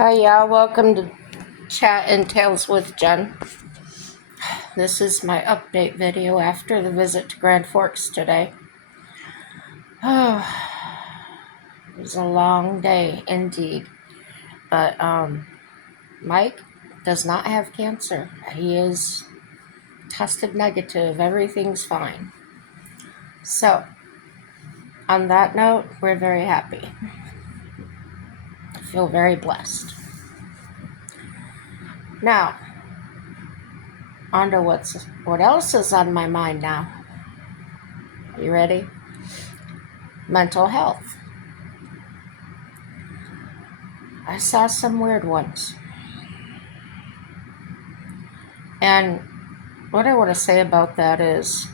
Hi, yeah, welcome to Chat and Tales with Jen. This is my update video after the visit to Grand Forks today. Oh, it was a long day indeed, but Mike does not have cancer. He is tested negative. Everything's fine. So, on that note, we're very happy. I feel very blessed. Now, on to what else is on my mind now. You ready? Mental health. I saw some weird ones. And what I want to say about that is,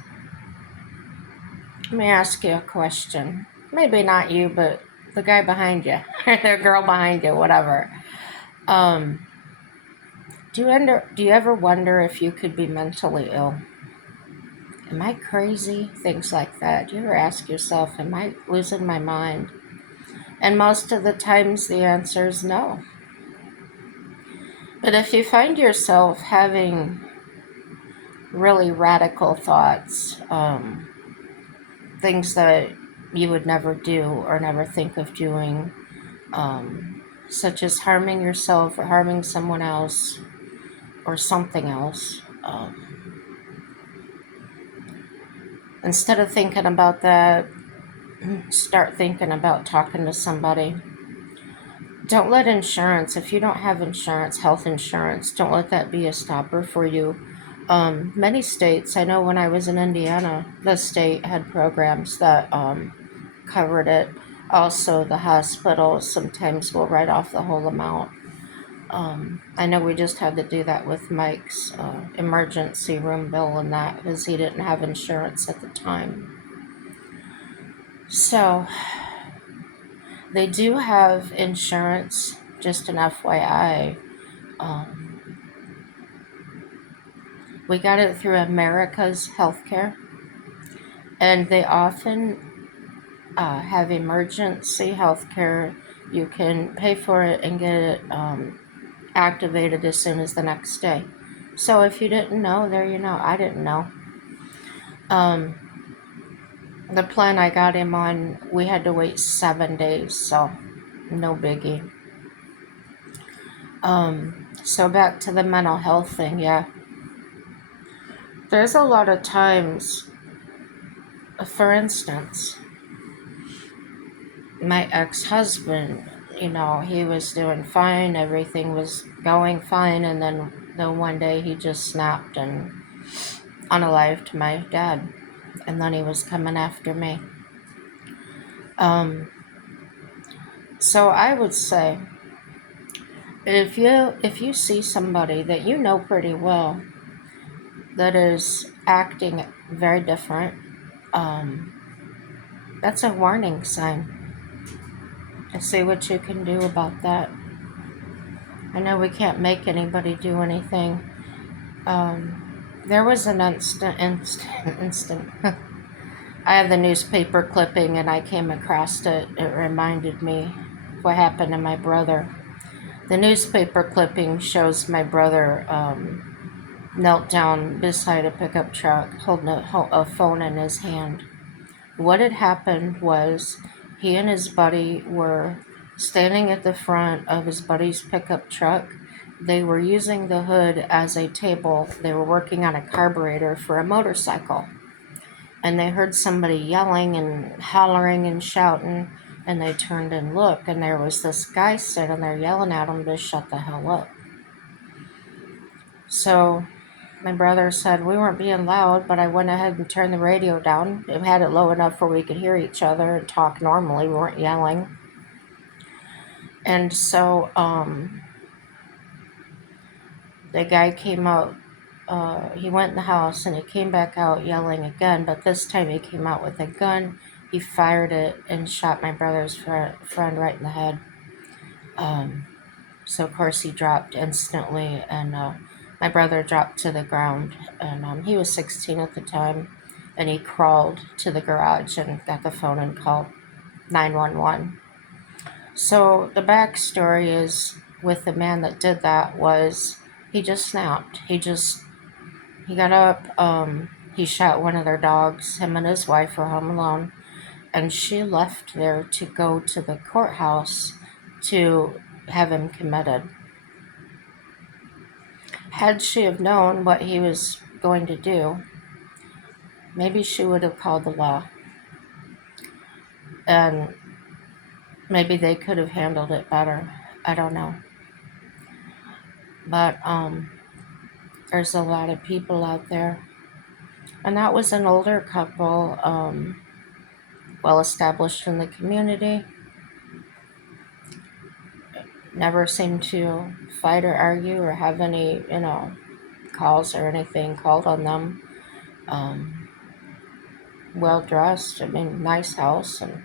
let me ask you a question. Maybe not you, but the guy behind you, the girl behind you, whatever. Do you ever wonder if you could be mentally ill? Am I crazy? Things like that. Do you ever ask yourself, am I losing my mind? And most of the times the answer is no. But if you find yourself having really radical thoughts, things that you would never do or never think of doing, such as harming yourself or harming someone else or something else. Instead of thinking about that, start thinking about talking to somebody. Don't let insurance, if you don't have insurance, health insurance, don't let that be a stopper for you. Many states, I know when I was in Indiana, the state had programs that covered it. Also, the hospitals sometimes will write off the whole amount. I know we just had to do that with Mike's emergency room bill and that because he didn't have insurance at the time. So, they do have insurance, just an FYI. We got it through America's Healthcare, and they often have emergency healthcare. You can pay for it and get it activated as soon as the next day. So if you didn't know, there you know. I didn't know. The plan I got him on, we had to wait 7 days, so no biggie. So back to the mental health thing, yeah. There's a lot of times, for instance, my ex-husband, he was doing fine, everything was going fine, and then the one day he just snapped and unalived my dad, and then he was coming after me. So I would say, if you see somebody that you know pretty well that is acting very different, that's a warning sign. And see what you can do about that. I know we can't make anybody do anything. There was an instant. I have the newspaper clipping and I came across it. It reminded me what happened to my brother. The newspaper clipping shows my brother knelt down beside a pickup truck holding a phone in his hand. What had happened was he and his buddy were standing at the front of his buddy's pickup truck. They were using the hood as a table. They were working on a carburetor for a motorcycle. And they heard somebody yelling and hollering and shouting, and they turned and looked, and there was this guy sitting there yelling at them to shut the hell up. So my brother said we weren't being loud, but I went ahead and turned the radio down. It had it low enough where we could hear each other and talk normally. We weren't yelling. And so the guy came out. He went in the house and he came back out yelling again, but this time he came out with a gun. He fired it and shot my brother's friend right in the head. So of course he dropped instantly, and my brother dropped to the ground, and he was 16 at the time, and he crawled to the garage and got the phone and called 911. So the backstory is with the man that did that was he just snapped. He got up, he shot one of their dogs. Him and his wife were home alone, and she left there to go to the courthouse to have him committed. Had she have known what he was going to do, maybe she would have called the law, and maybe they could have handled it better. I don't know. But there's a lot of people out there. And that was an older couple, well established in the community. Never seemed to fight or argue or have any, calls or anything called on them. Well dressed, nice house, and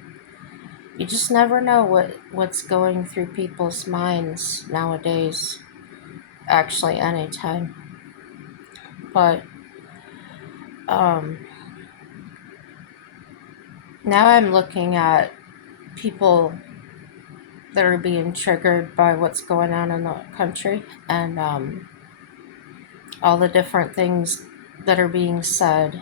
you just never know what's going through people's minds nowadays. Actually, anytime. But now I'm looking at people that are being triggered by what's going on in the country, and all the different things that are being said.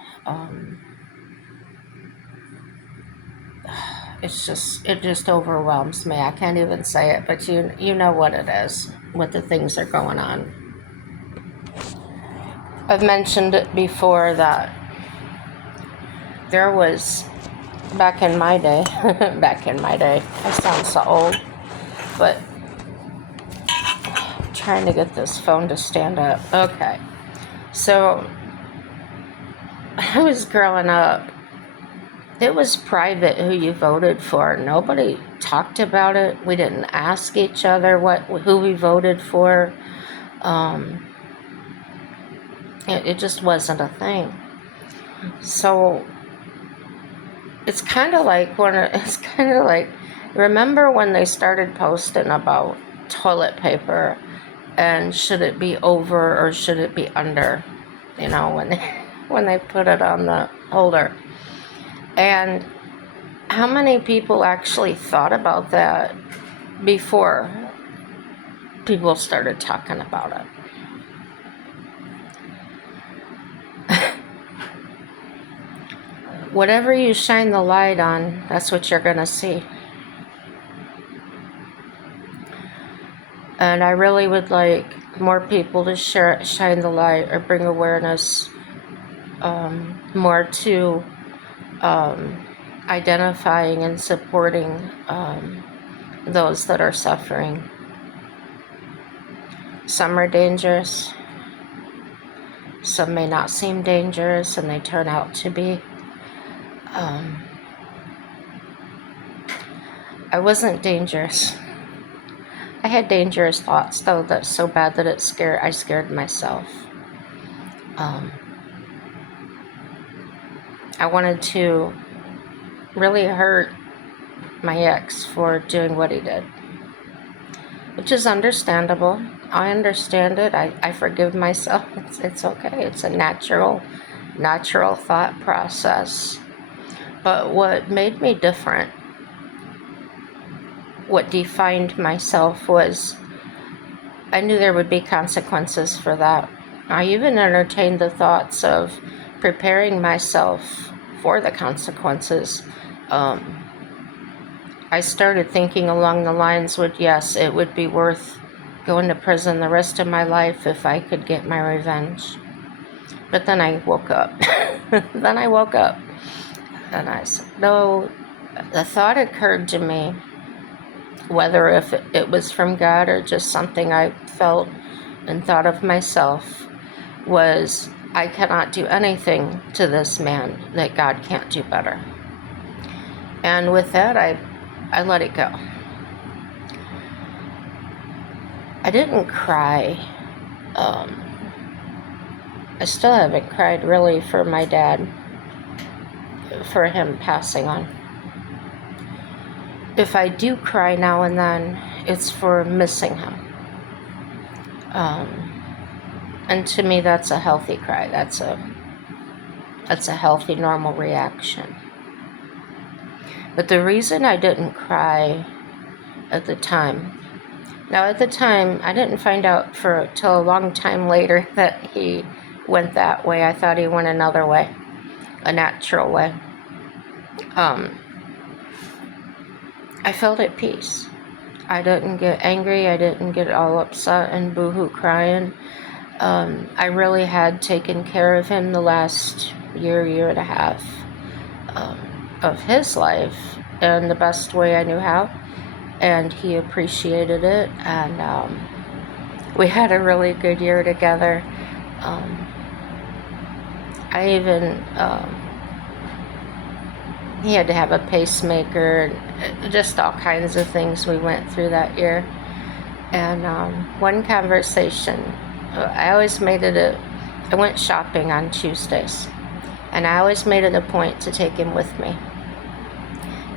It just overwhelms me. I can't even say it, but you know what it is, what the things are going on. I've mentioned it before that there was, back in my day, I sound so old, but I'm trying to get this phone to stand up. Okay, so I was growing up, it was private who you voted for. Nobody talked about it. We didn't ask each other who we voted for. It just wasn't a thing. So it's kind of like remember when they started posting about toilet paper and should it be over or should it be under, when they put it on the holder. And how many people actually thought about that before people started talking about it? Whatever you shine the light on, that's what you're going to see. And I really would like more people to shine the light or bring awareness more to identifying and supporting those that are suffering. Some are dangerous. Some may not seem dangerous, and they turn out to be. I wasn't dangerous. I had dangerous thoughts, though, that's so bad that I scared myself. I wanted to really hurt my ex for doing what he did, which is understandable. I understand it. I forgive myself. It's okay. It's a natural thought process. But what made me different, what defined myself, was I knew there would be consequences for that. I even entertained the thoughts of preparing myself for the consequences. I started thinking along the lines yes, it would be worth going to prison the rest of my life if I could get my revenge. But then I woke up. And I said, no, the thought occurred to me, whether if it was from God or just something I felt and thought of myself, was I cannot do anything to this man that God can't do better. And with that, I let it go. I didn't cry. I still haven't cried really for my dad, for him passing on. If I do cry now and then, it's for missing him. And to me, that's a healthy cry. That's a healthy, normal reaction. But the reason I didn't cry at the time Now, at the time, I didn't find out till a long time later that he went that way. I thought he went another way, a natural way. I felt at peace. I didn't get angry. I didn't get all upset and boohoo crying. I really had taken care of him the last year and a half of his life in the best way I knew how, and he appreciated it, and we had a really good year together. I even he had to have a pacemaker, and just all kinds of things we went through that year. And one conversation, I always made it I went shopping on Tuesdays, and I always made it a point to take him with me.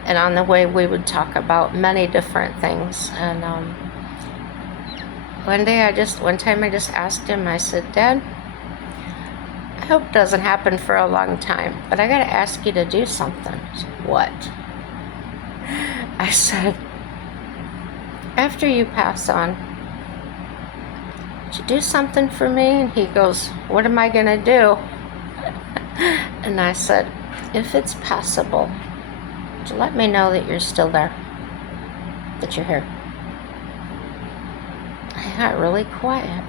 And on the way, we would talk about many different things. And one time I just asked him, I said, Dad, I hope it doesn't happen for a long time, but I gotta ask you to do something. He said, what? I said, after you pass on, would you do something for me? And he goes, what am I gonna do? And I said, if it's possible, would you let me know that you're still there, that you're here? I got really quiet.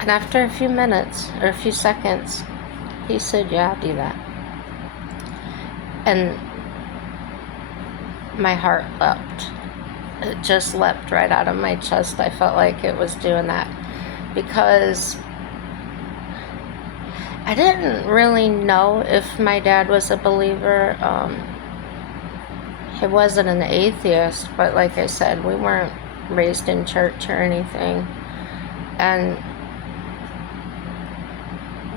And after a few minutes, or a few seconds, he said, yeah, I'll do that. And my heart leapt. It just leapt right out of my chest. I felt like it was doing that. Because I didn't really know if my dad was a believer. He wasn't an atheist, but like I said, we weren't raised in church or anything. And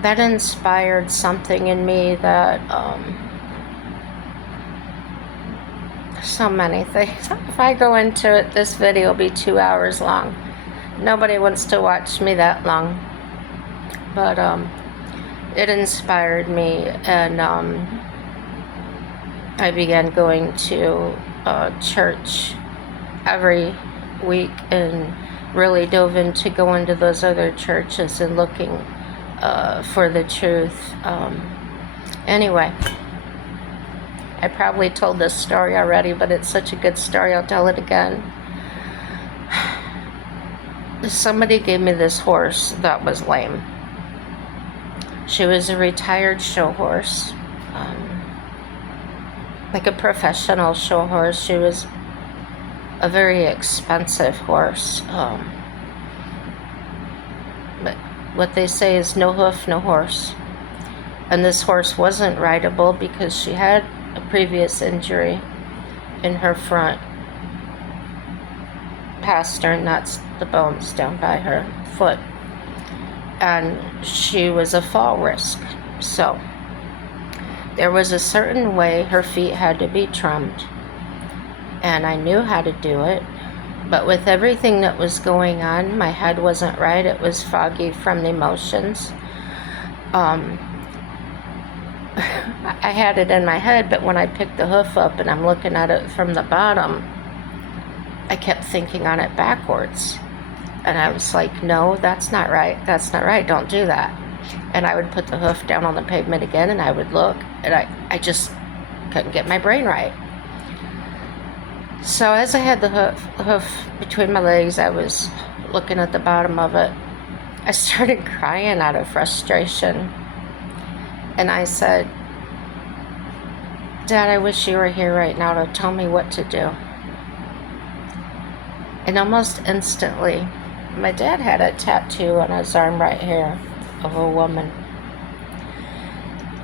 that inspired something in me that, so many things. If I go into it, this video will be 2 hours long. Nobody wants to watch me that long. But it inspired me, and I began going to church every week and really dove into going to those other churches and looking for the truth. Anyway, I probably told this story already, but it's such a good story, I'll tell it again. Somebody gave me this horse that was lame. She was a retired show horse, like a professional show horse. She was a very expensive horse. But what they say is no hoof, no horse. And this horse wasn't rideable because she had a previous injury in her front pastern, that's the bones down by her foot. And she was a fall risk. So there was a certain way her feet had to be trimmed. And I knew how to do it. But with everything that was going on, my head wasn't right. It was foggy from the emotions. I had it in my head, but when I picked the hoof up and I'm looking at it from the bottom, I kept thinking on it backwards. And I was like, no, that's not right. That's not right. Don't do that. And I would put the hoof down on the pavement again, and I would look, and I just couldn't get my brain right. So as I had the hoof between my legs, I was looking at the bottom of it. I started crying out of frustration. And I said, Dad, I wish you were here right now to tell me what to do. And almost instantly, my dad had a tattoo on his arm right here of a woman.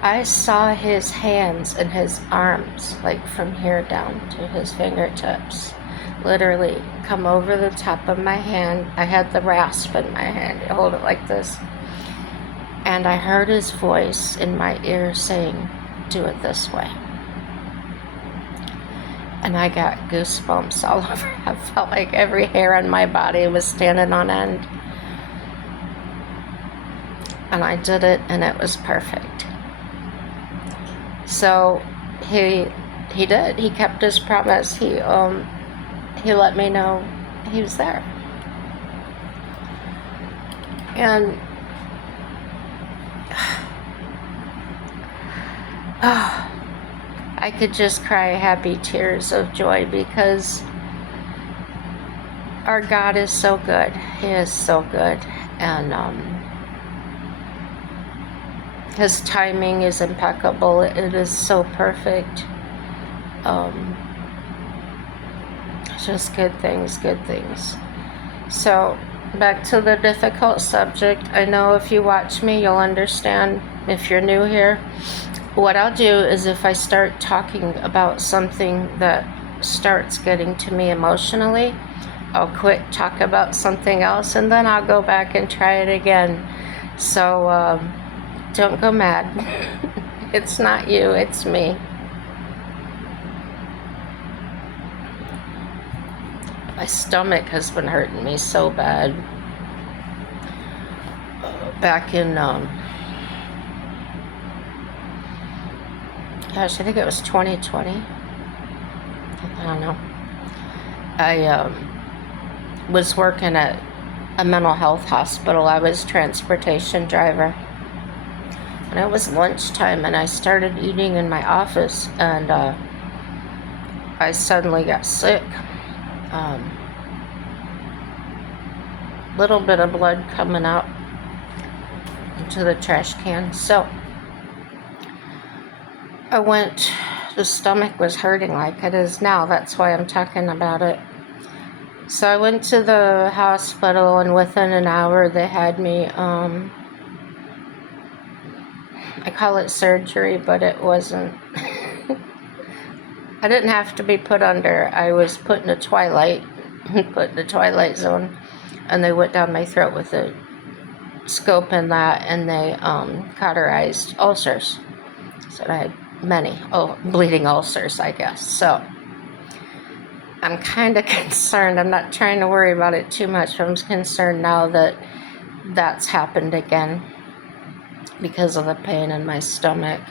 I saw his hands and his arms, like from here down to his fingertips, literally come over the top of my hand. I had the rasp in my hand. I hold it like this. And I heard his voice in my ear saying, do it this way. And I got goosebumps all over. I felt like every hair on my body was standing on end. And I did it, and it was perfect. So he did. He kept his promise. He he let me know he was there. And I could just cry happy tears of joy because our God is so good. He is so good. And His timing is impeccable. It is so perfect. Just good things, good things. So, back to the difficult subject. I know if you watch me, you'll understand. If you're new here, what I'll do is if I start talking about something that starts getting to me emotionally, I'll quit, talk about something else, and then I'll go back and try it again. So don't go mad. It's not you, it's me. My stomach has been hurting me so bad. Back in, gosh, I think it was 2020. I don't know. I was working at a mental health hospital. I was transportation driver. And it was lunchtime, and I started eating in my office, and I suddenly got sick. Little bit of blood coming out into the trash can. So I went, the stomach was hurting like it is now. That's why I'm talking about it. So I went to the hospital, and within an hour they had me, I call it surgery, but it wasn't. I didn't have to be put under. I was put in a twilight zone, and they went down my throat with a scope and that, and they cauterized ulcers. So I had many bleeding ulcers, I guess. So I'm kind of concerned. I'm not trying to worry about it too much, but I'm concerned now that that's happened again because of the pain in my stomach.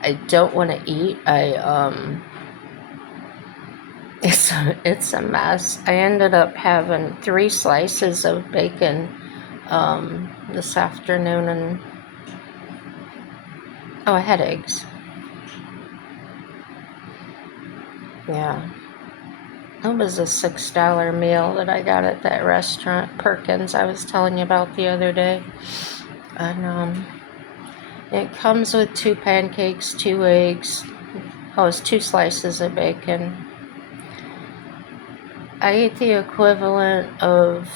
I don't want to eat. It's a mess. I ended up having 3 slices of bacon this afternoon, and I had eggs. Yeah. It was a $6 meal that I got at that restaurant, Perkins, I was telling you about the other day. And it comes with 2 pancakes, 2 eggs. Oh, it's 2 slices of bacon. I ate the equivalent of,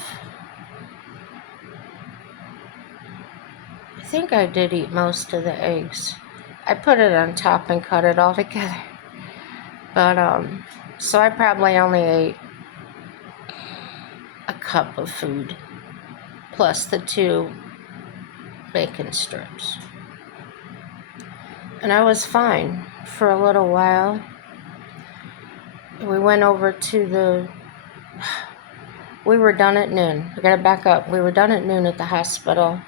I think I did eat most of the eggs. I put it on top and cut it all together. But, so I probably only ate a cup of food, plus the 2 bacon strips. And I was fine for a little while. We went over to we were done at noon. I gotta back up. We were done at noon at the hospital,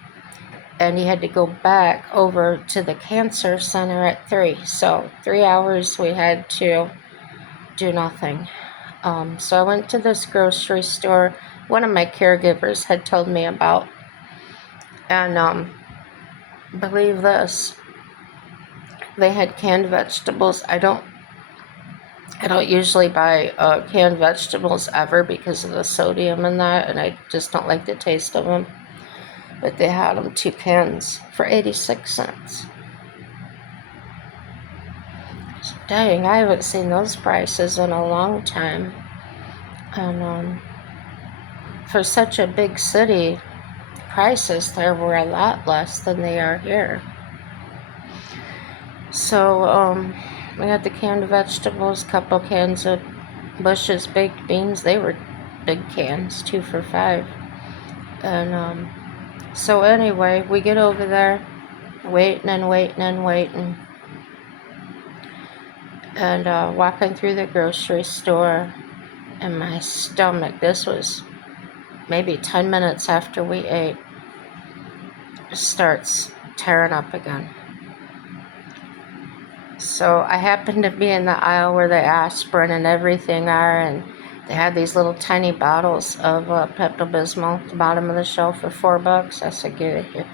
and you had to go back over to the cancer center at 3. So 3 hours we had to do nothing. So I went to this grocery store one of my caregivers had told me about, and believe this, they had canned vegetables. I don't usually buy canned vegetables ever because of the sodium in that, and I just don't like the taste of them. But they had them 2 cans for 86 cents. Dang, I haven't seen those prices in a long time. And for such a big city, prices there were a lot less than they are here. So we got the canned vegetables, couple cans of Bush's baked beans. They were big cans, 2 for $5. And so anyway, we get over there, waiting and walking through the grocery store, and my stomach, this was maybe 10 minutes after we ate, starts tearing up again. So I happened to be in the aisle where the aspirin and everything are, and They had these little tiny bottles of Pepto-Bismol at the bottom of the shelf for $4. I said, get it here.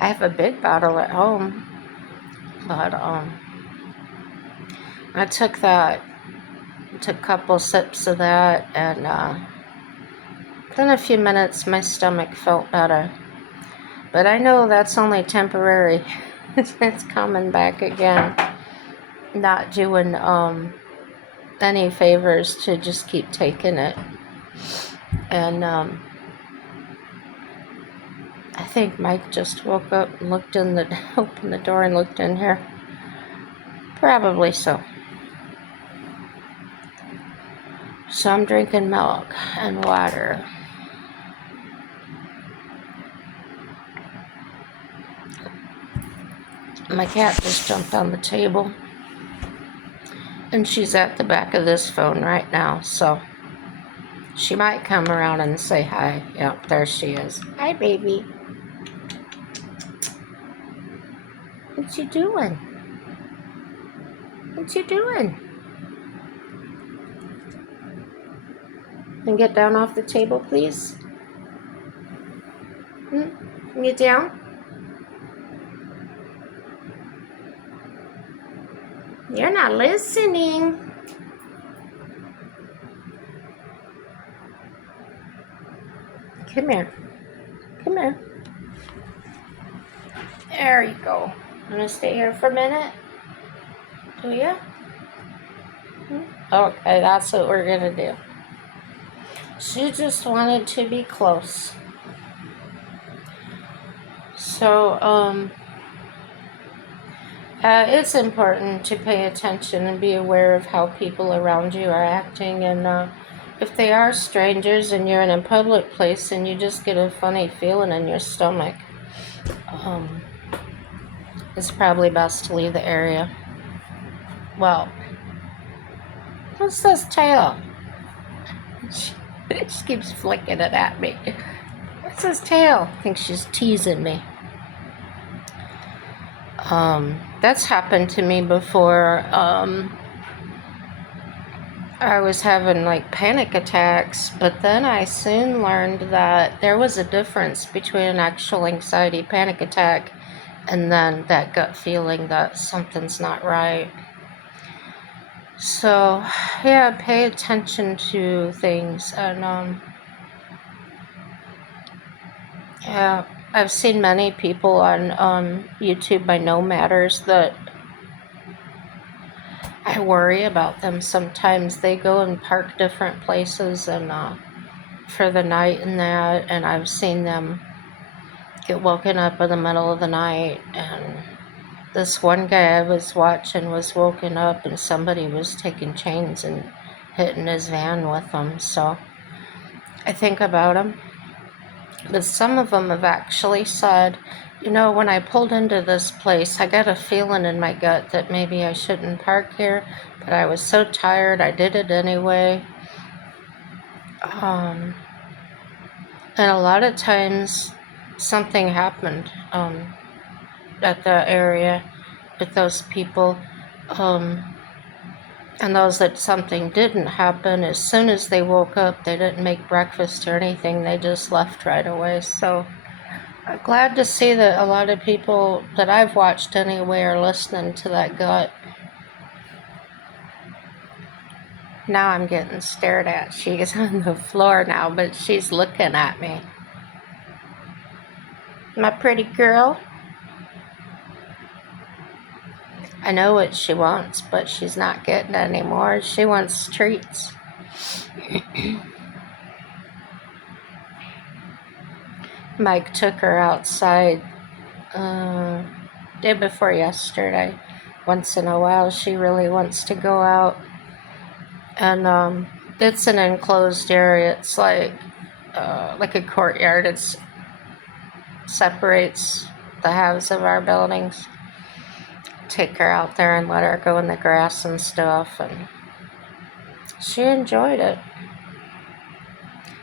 I have a big bottle at home, but I took a couple sips of that, and within a few minutes my stomach felt better. But I know that's only temporary. It's coming back again. Not doing any favors to just keep taking it. And I think Mike just woke up and opened the door and looked in here. Probably so. So I'm drinking milk and water. My cat just jumped on the table, and she's at the back of this phone right now, so she might come around and say hi. Yep, there she is. Hi, baby. What you doing? What you doing? And get down off the table, please. Get down. You're not listening. Come here. Come here. There you go. Wanna stay here for a minute? Do you? Okay, that's what we're gonna do. She just wanted to be close. So, it's important to pay attention and be aware of how people around you are acting, and if they are strangers and you're in a public place and you just get a funny feeling in your stomach, it's probably best to leave the area. Well, what's this tail? She keeps flicking it at me. What's his tail? I think she's teasing me. That's happened to me before. I was having like panic attacks, but then I soon learned that there was a difference between an actual anxiety panic attack and then that gut feeling that something's not right. So, yeah, pay attention to things, and yeah, I've seen many people on YouTube by No Matters that I worry about them sometimes. They go and park different places and for the night and that, and I've seen them get woken up in the middle of the night, and this one guy I was watching was woken up and somebody was taking chains and hitting his van with them, so I think about him. But some of them have actually said, when I pulled into this place, I got a feeling in my gut that maybe I shouldn't park here, but I was so tired, I did it anyway. And a lot of times, something happened at the area with those people. And those that something didn't happen, as soon as they woke up, they didn't make breakfast or anything, they just left right away. So I'm glad to see that a lot of people that I've watched anyway are listening to that gut. Now I'm getting stared at. She's on the floor now, but she's looking at me. My pretty girl. I know what she wants, but she's not getting it anymore. She wants treats. Mike took her outside day before yesterday. Once in a while, she really wants to go out. And it's an enclosed area. It's like a courtyard. It separates the halves of our buildings. Take her out there and let her go in the grass and stuff, and she enjoyed it.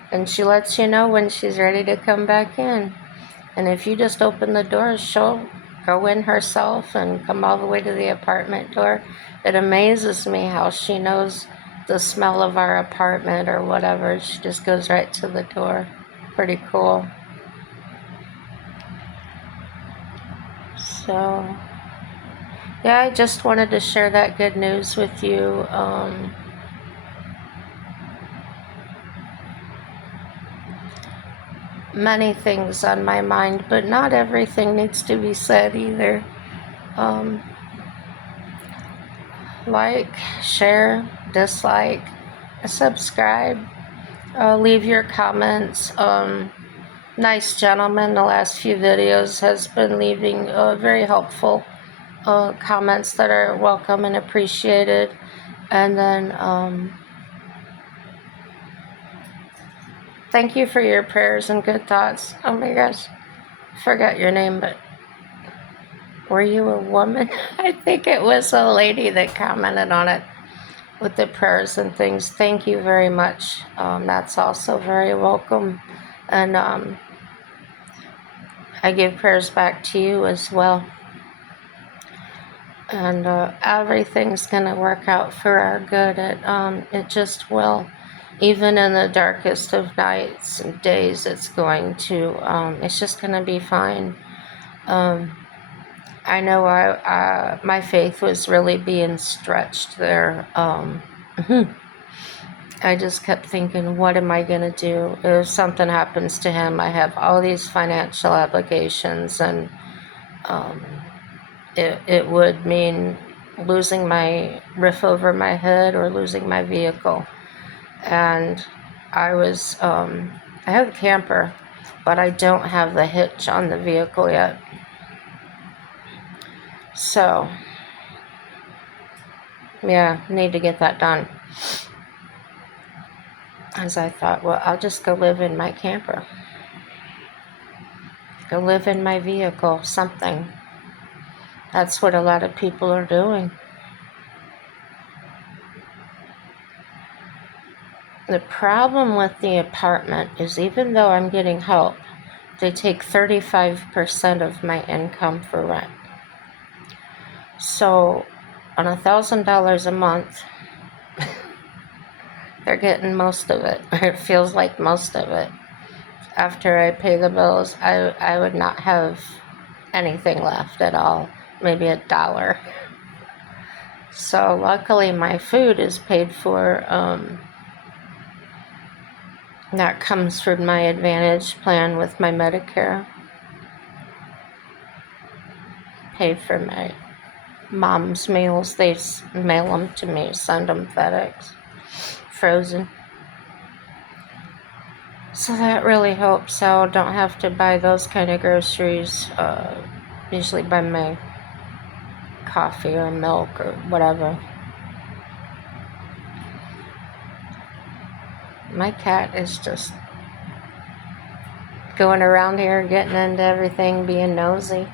And she lets you know when she's ready to come back in. And if you just open the door, she'll go in herself and come all the way to the apartment door. It amazes me how she knows the smell of our apartment or whatever. She just goes right to the door. Pretty cool. So, yeah, I just wanted to share that good news with you. Many things on my mind, but not everything needs to be said either. Um, like, share, dislike, subscribe, leave your comments. Nice gentleman, the last few videos has been leaving very helpful comments that are welcome and appreciated. And then thank you for your prayers and good thoughts. Oh my gosh, forgot your name, but were you a woman? I think it was a lady that commented on it with the prayers and things. Thank you very much. That's also very welcome. And I give prayers back to you as well. And everything's going to work out for our good. It just will. Even in the darkest of nights and days, it's going to, it's just going to be fine. I know my faith was really being stretched there. I just kept thinking, what am I going to do? If something happens to him, I have all these financial obligations, and it would mean losing my roof over my head or losing my vehicle. And I have a camper, but I don't have the hitch on the vehicle yet. So, yeah, need to get that done. As I thought, well, I'll just go live in my camper. Go live in my vehicle, something. That's what a lot of people are doing. The problem with the apartment is, even though I'm getting help, they take 35% of my income for rent. So on $1,000 a month, they're getting most of it. It feels like most of it. After I pay the bills, I would not have anything left at all, maybe $1. So luckily my food is paid for. That comes from my Advantage plan with my Medicare. Pay for my mom's meals. They mail them to me, send them FedEx, frozen. So that really helps. So I don't have to buy those kind of groceries. Usually buy my coffee or milk or whatever. My cat is just going around here, getting into everything, being nosy.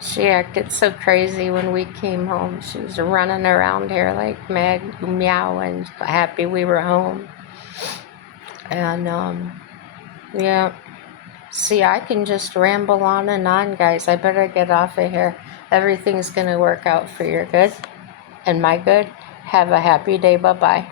She acted so crazy when we came home. She was running around here like mad, meowing, happy we were home. And yeah. See, I can just ramble on and on, guys. I better get off of here. Everything's gonna work out for your good and my good. Have a happy day. Bye-bye.